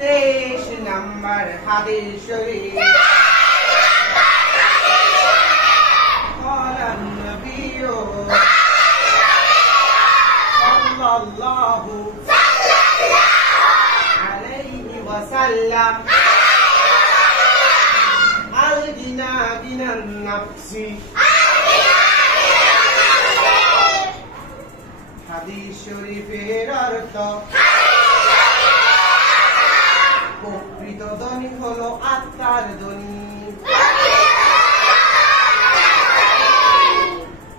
23 নম্বর হাদিস শরীফ قال النبي صلى الله عليه وسلم الغنى غنى النفس হাদিস শরীফের অর্থ প্রকৃত ধনী হলো আত্মার ধনী।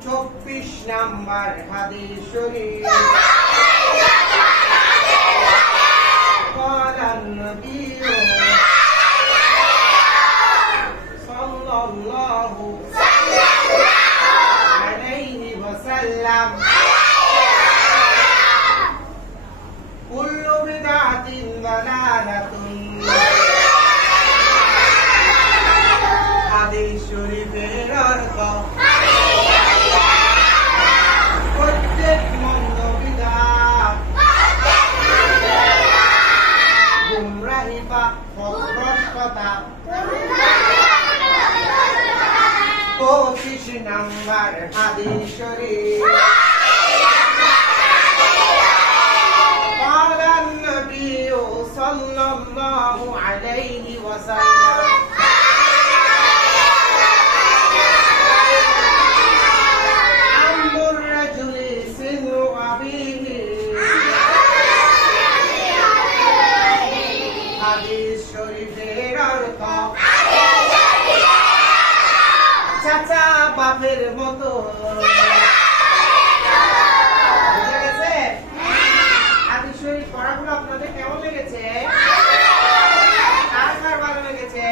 24 নম্বর হাদিস শরীফ قال النبي صلى الله عليه وسلم كل بدعة ضلالة হাদিস শরীফের অর্থ প্রত্যেক মন্দ বিদআত গুমরাহি বা পথভ্রষ্টতা। 25 নম্বর হাদিস শরীফ قال النبي صلى الله عليه وسلم عم الرجل سن أبيه হাদিস শরীফের অর্থ চাচা বাপের মতো। বুঝে গেছে? হাদিস শরীফ পড়াগুলো আপনাদের কেমন লেগেছে? কার কার ভালো লেগেছে?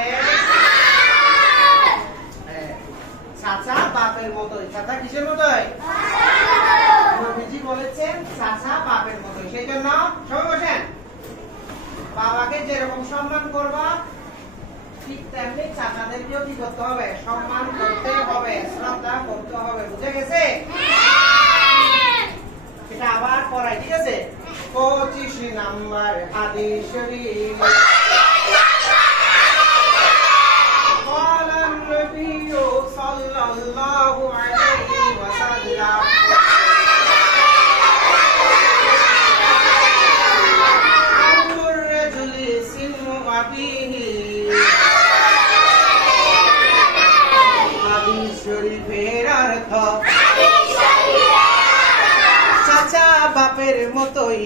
চাচা বাপের মতোই। চাচা কিসের মতোই? নবীজি বলেছেন চাচা বাপের মতোই। সেই জন্য সবাই বসেন। বাবাকে যেরকম সম্মান করবা ঠিক তেমনি চাচাদেরকেও কি করতে হবে? সম্মান করতে হবে, শ্রদ্ধা করতে হবে। বুঝে গেছে? এটা আবার পড়াই, ঠিক আছে? 25 নম্বর হাদিস শরীফ قال النبي صلى الله عليه وسلم عم الرجل سن أبيه হাদিস শরীফের অর্থ চাচা বাপের মতোই।